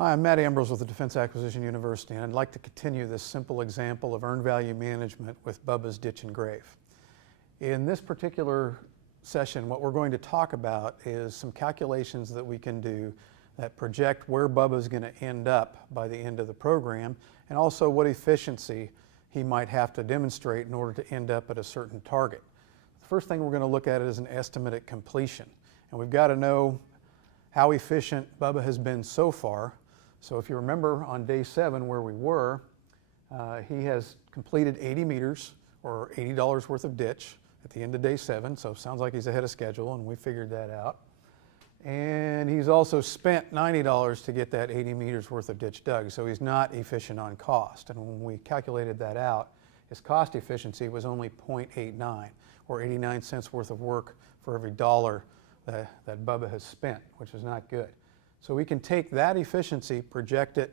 Hi, I'm Matt Ambrose with the Defense Acquisition University, and I'd like to continue this simple example of earned value management with Bubba's ditch and grave. In this particular session, what we're going to talk about is some calculations that we can do that project where Bubba's going to end up by the end of the program, and also what efficiency he might have to demonstrate in order to end up at a certain target. The first thing we're going to look at is an estimate at completion, and we've got to know how efficient Bubba has been so far. So if you remember on day 7 where we were, he has completed 80 meters or $80 worth of ditch at the end of day 7, so it sounds like he's ahead of schedule, and we figured that out. And he's also spent $90 to get that 80 meters worth of ditch dug, so he's not efficient on cost. And when we calculated that out, his cost efficiency was only 0.89, or 89 cents worth of work for every dollar that Bubba has spent, which is not good. So we can take that efficiency, project it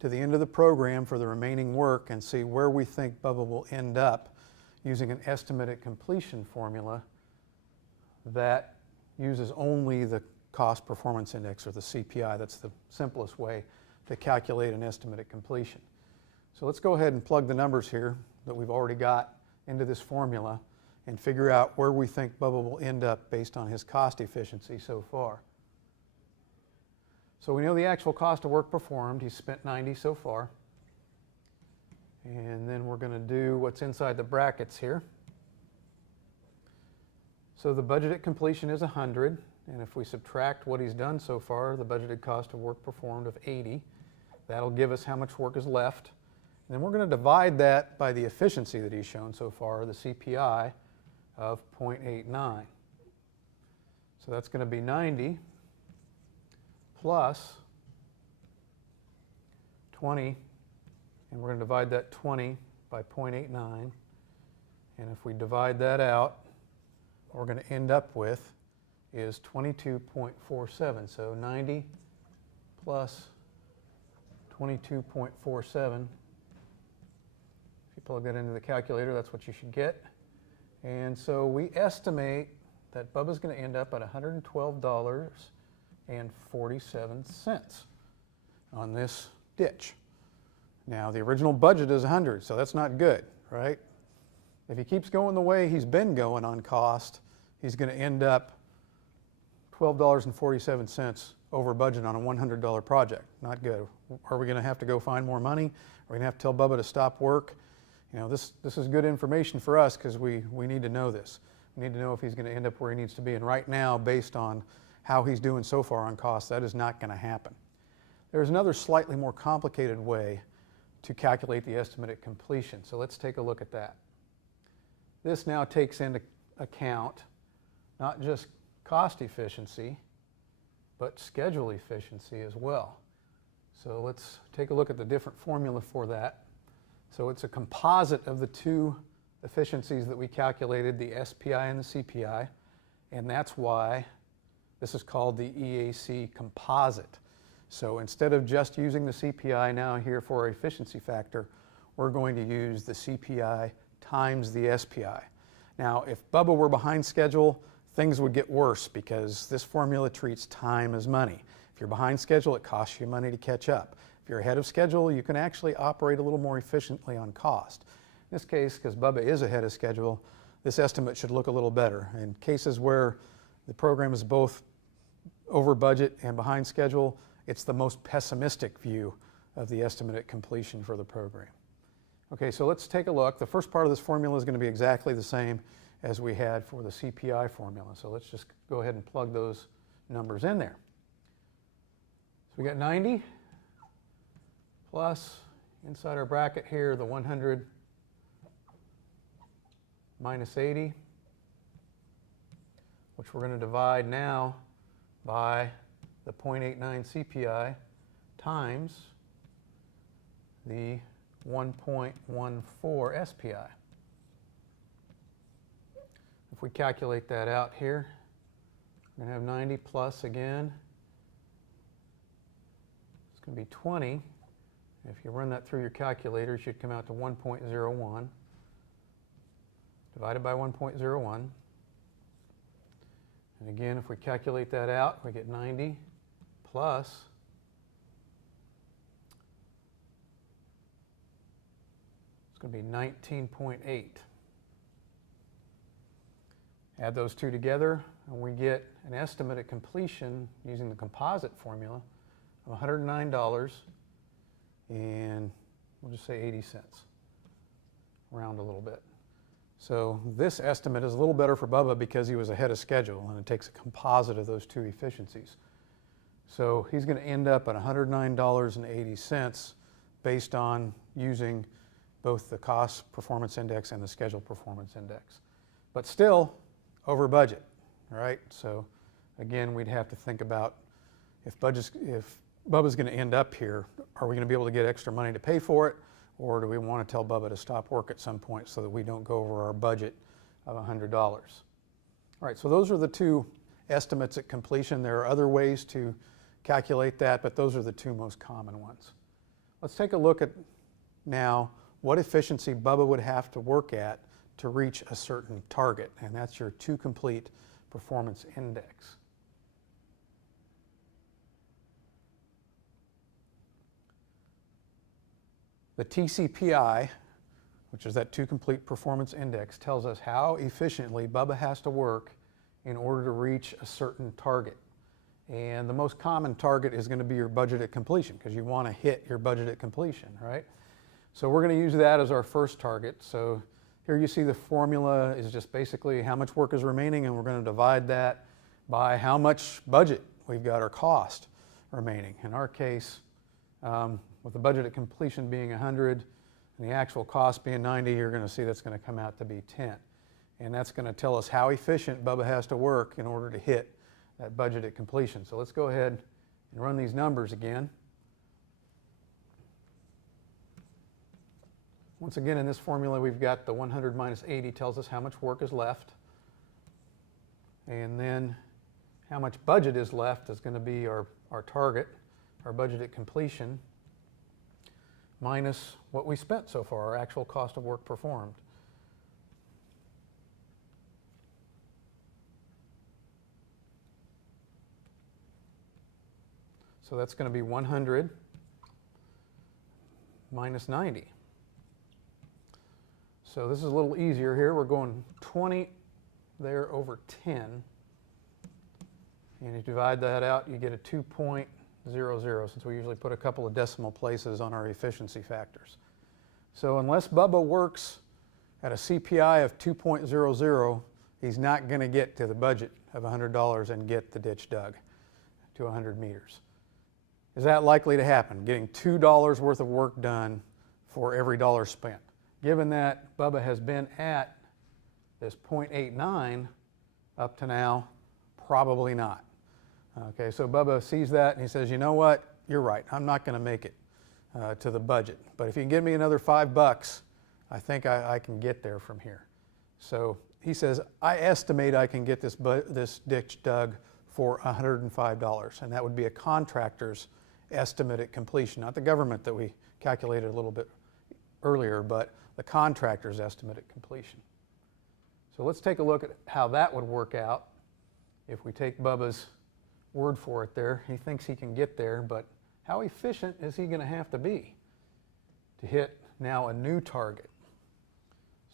to the end of the program for the remaining work, and see where we think Bubba will end up using an estimate at completion formula that uses only the cost performance index, or the CPI. That's the simplest way to calculate an estimate at completion. So let's go ahead and plug the numbers here that we've already got into this formula and figure out where we think Bubba will end up based on his cost efficiency so far. So we know the actual cost of work performed. He's spent 90 so far. And then we're going to do what's inside the brackets here. So the budget at completion is 100. And if we subtract what he's done so far, the budgeted cost of work performed of 80, that'll give us how much work is left. And then we're going to divide that by the efficiency that he's shown so far, the CPI of 0.89. So that's going to be 90 plus 20, and we're going to divide that 20 by 0.89. And if we divide that out, what we're going to end up with is 22.47. So 90 plus 22.47. If you plug that into the calculator, that's what you should get. And so we estimate that Bubba's going to end up at $112.47 on this ditch. Now the original budget is 100, so that's not good, right? If he keeps going the way he's been going on cost, he's going to end up $12.47 over budget on a $100 project. Not good. Are we going to have to go find more money? Are we going to have to tell Bubba to stop work? You know, this is good information for us because we need to know this. We need to know if he's going to end up where he needs to be. And right now, based on how he's doing so far on cost, that is not going to happen. There's another slightly more complicated way to calculate the estimate at completion. So let's take a look at that. This now takes into account not just cost efficiency, but schedule efficiency as well. So let's take a look at the different formula for that. So it's a composite of the two efficiencies that we calculated, the SPI and the CPI, and that's why this is called the EAC composite. So instead of just using the CPI now here for our efficiency factor, we're going to use the CPI times the SPI. Now, if Bubba were behind schedule, things would get worse because this formula treats time as money. If you're behind schedule, it costs you money to catch up. If you're ahead of schedule, you can actually operate a little more efficiently on cost. In this case, because Bubba is ahead of schedule, this estimate should look a little better. In cases where the program is both over budget and behind schedule, it's the most pessimistic view of the estimate at completion for the program. Okay, so let's take a look. The first part of this formula is going to be exactly the same as we had for the CPI formula. So let's just go ahead and plug those numbers in there. So we got 90 plus, inside our bracket here, the 100 minus 80, which we're going to divide now by the 0.89 CPI times the 1.14 SPI. If we calculate that out here, we're going to have 90 plus again. It's going to be 20. If you run that through your calculator, it should come out to 1.01 divided by 1.01. And again, if we calculate that out, we get 90 plus going to be 19.8. Add those two together, and we get an estimate at completion using the composite formula of $109 and we'll just say 80 cents. Round a little bit. So this estimate is a little better for Bubba because he was ahead of schedule, and it takes a composite of those two efficiencies. So he's going to end up at $109.80 based on using both the cost performance index and the schedule performance index. But still over budget, right? So again, we'd have to think about if Bubba's going to end up here, are we going to be able to get extra money to pay for it, or do we want to tell Bubba to stop work at some point so that we don't go over our budget of $100? All right, so those are the two estimates at completion. There are other ways to calculate that, but those are the two most common ones. Let's take a look at now what efficiency Bubba would have to work at to reach a certain target, and that's your two complete performance index. The TCPI, which is that two complete performance index, tells us how efficiently Bubba has to work in order to reach a certain target. And the most common target is going to be your budget at completion, because you want to hit your budget at completion, right? So we're going to use that as our first target. So here you see the formula is just basically how much work is remaining, and we're going to divide that by how much budget we've got, or cost remaining. In our case, with the budget at completion being 100 and the actual cost being 90, you're going to see that's going to come out to be 10. And that's going to tell us how efficient Bubba has to work in order to hit that budget at completion. So let's go ahead and run these numbers again. Once again, in this formula, we've got the 100 minus 80 tells us how much work is left. And then how much budget is left is going to be our target, our budget at completion, minus what we spent so far, our actual cost of work performed. So that's going to be 100 minus 90. So this is a little easier here. We're going 20 there over 10. And if you divide that out, you get a 2.00, since we usually put a couple of decimal places on our efficiency factors. So unless Bubba works at a CPI of 2.00, he's not going to get to the budget of $100 and get the ditch dug to 100 meters. Is that likely to happen, getting $2 worth of work done for every dollar spent? Given that Bubba has been at this 0.89 up to now, probably not. Okay, so Bubba sees that and he says, you know what, you're right, I'm not going to make it to the budget. But if you can give me another $5, I think I can get there from here. So he says, I estimate I can get this ditch dug for $105, and that would be a contractor's estimate at completion, not the government that we calculated a little bit earlier, but the contractor's estimate at completion. So let's take a look at how that would work out if we take Bubba's word for it there. He thinks he can get there, but how efficient is he going to have to be to hit now a new target?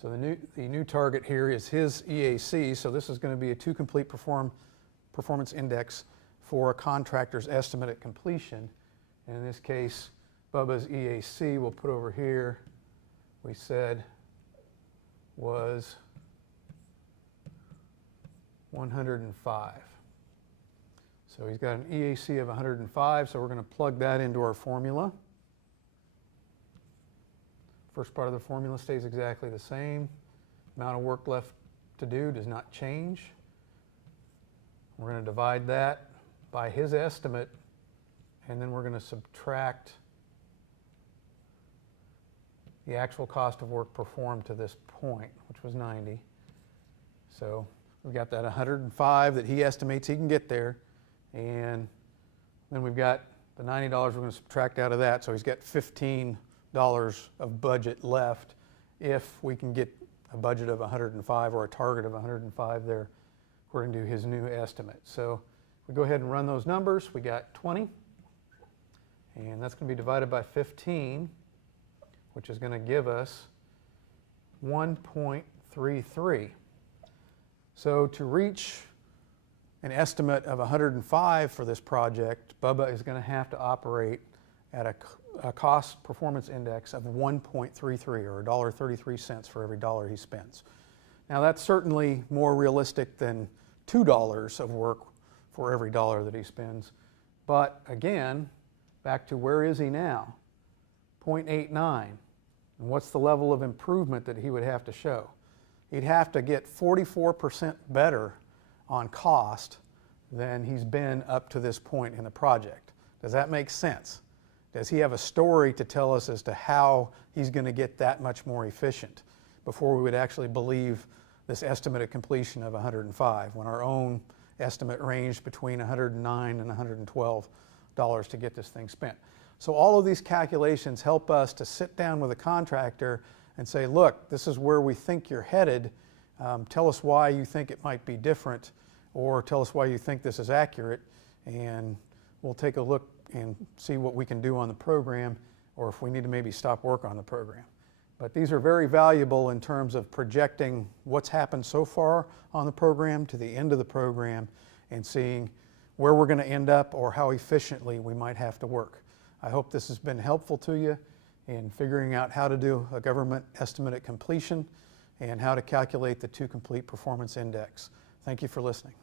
So the new target here is his EAC, so this is going to be a two complete performance index for a contractor's estimate at completion. And in this case, Bubba's EAC, we'll put over here, we said was 105. So he's got an EAC of 105, so we're going to plug that into our formula. First part of the formula stays exactly the same. Amount of work left to do does not change. We're going to divide that by his estimate, and then we're going to subtract the actual cost of work performed to this point, which was 90. So we've got that 105 that he estimates he can get there, and then we've got the $90 we're going to subtract out of that, so he's got $15 of budget left if we can get a budget of 105 or a target of 105 there according to his new estimate. So if we go ahead and run those numbers, we got 20, and that's going to be divided by 15, which is going to give us 1.33. So to reach an estimate of 105 for this project, Bubba is going to have to operate at a cost performance index of 1.33 or $1.33 for every dollar he spends. Now that's certainly more realistic than $2 of work for every dollar that he spends. But again, back to where is he now? 0.89. And what's the level of improvement that he would have to show? He'd have to get 44% better on cost than he's been up to this point in the project. Does that make sense? Does he have a story to tell us as to how he's going to get that much more efficient before we would actually believe this estimate of completion of 105, when our own estimate ranged between $109 and $112 to get this thing spent? So all of these calculations help us to sit down with a contractor and say, look, this is where we think you're headed. Tell us why you think it might be different, or tell us why you think this is accurate, and we'll take a look and see what we can do on the program, or if we need to maybe stop work on the program. But these are very valuable in terms of projecting what's happened so far on the program to the end of the program and seeing where we're going to end up or how efficiently we might have to work. I hope this has been helpful to you in figuring out how to do a government estimate at completion and how to calculate the 2 complete performance index. Thank you for listening.